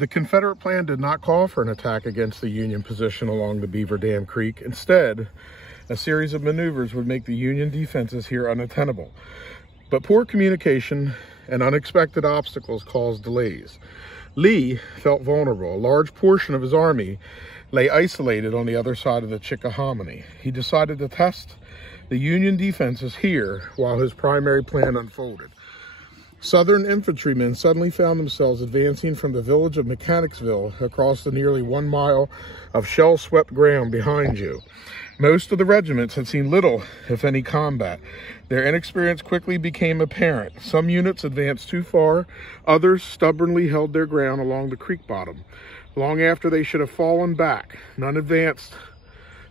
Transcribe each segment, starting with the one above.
The Confederate plan did not call for an attack against the Union position along the Beaverdam Creek. Instead, a series of maneuvers would make the Union defenses here untenable. But poor communication and unexpected obstacles caused delays. Lee felt vulnerable. A large portion of his army lay isolated on the other side of the Chickahominy. He decided to test the Union defenses here while his primary plan unfolded. Southern infantrymen suddenly found themselves advancing from the village of Mechanicsburg across the nearly 1 mile of shell-swept ground behind you. Most of the regiments had seen little, if any, combat. Their inexperience quickly became apparent. Some units advanced too far, others stubbornly held their ground along the creek bottom. Long after they should have fallen back, none advanced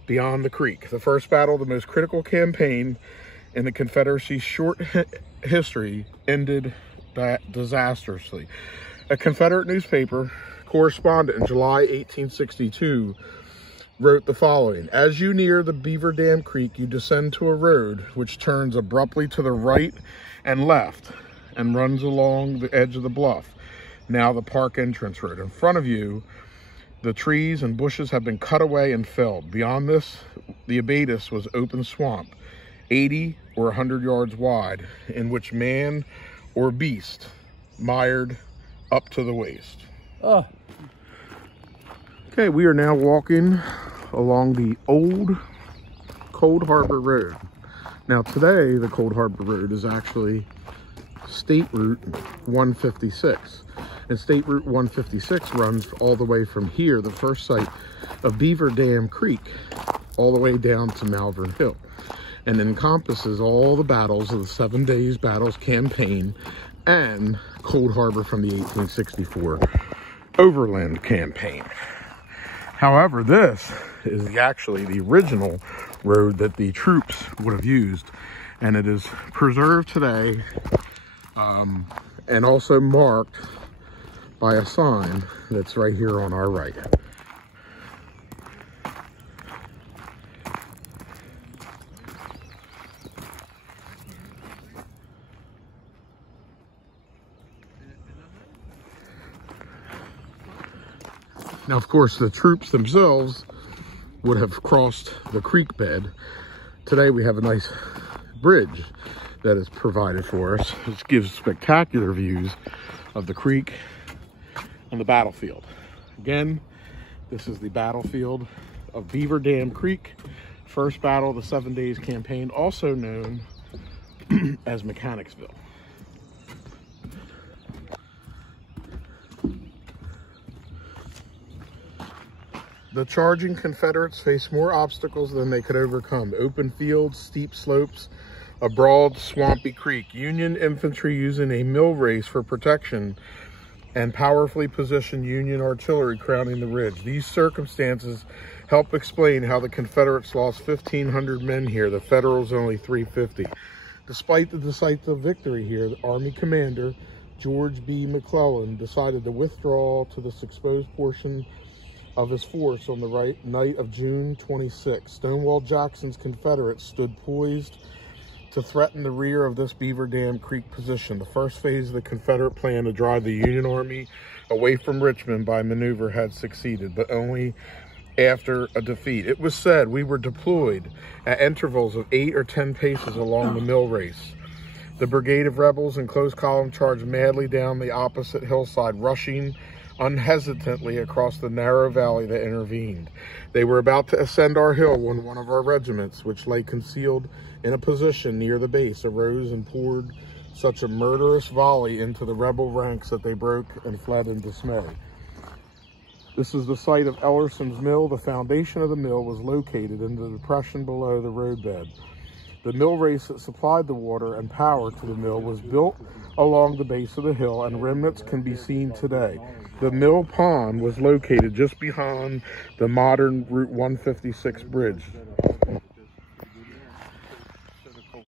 beyond the creek. The first battle, the most critical campaign in the Confederacy's short history, ended disastrously. A Confederate newspaper correspondent in July 1862 wrote the following: "As you near the Beaverdam Creek, you descend to a road which turns abruptly to the right and left and runs along the edge of the bluff, now the park entrance road. In front of you, the trees and bushes have been cut away and felled. Beyond this, the abatis was open swamp, 80 or 100 yards wide, in which man or beast mired up to the waist." Oh. Okay, we are now walking along the old Cold Harbor Road. Now today, the Cold Harbor Road is actually State Route 156. And State Route 156 runs all the way from here, the first site of Beaverdam Creek, all the way down to Malvern Hill, and encompasses all the battles of the 7 Days Battles campaign and Cold Harbor from the 1864 Overland Campaign. However, this is actually the original road that the troops would have used, and it is preserved today and also marked by a sign that's right here on our right. Now, of course, the troops themselves would have crossed the creek bed. Today we have a nice bridge that is provided for us, which gives spectacular views of the creek and the battlefield. Again, this is the battlefield of Beaverdam Creek, first battle of the 7 Days campaign, also known as Mechanicsburg. The charging Confederates faced more obstacles than they could overcome. Open fields, steep slopes, a broad, swampy creek. Union infantry using a mill race for protection, and powerfully positioned Union artillery crowning the ridge. These circumstances help explain how the Confederates lost 1,500 men here, the Federals only 350. Despite the decisive victory here, the Army commander, George B. McClellan, decided to withdraw to this exposed portion of his force on the night of June 26. Stonewall Jackson's Confederates stood poised to threaten the rear of this Beaverdam Creek position. The first phase of the Confederate plan to drive the Union Army away from Richmond by maneuver had succeeded, but only after a defeat. It was said we were deployed at intervals of 8 or 10 paces along the mill race. The brigade of rebels in close column charged madly down the opposite hillside, rushing unhesitantly across the narrow valley that intervened. They were about to ascend our hill when one of our regiments, which lay concealed in a position near the base, arose and poured such a murderous volley into the rebel ranks that they broke and fled in dismay. This is the site of Ellerson's Mill. The foundation of the mill was located in the depression below the roadbed. The mill race that supplied the water and power to the mill was built along the base of the hill, and remnants can be seen today. The mill pond was located just behind the modern Route 156 bridge.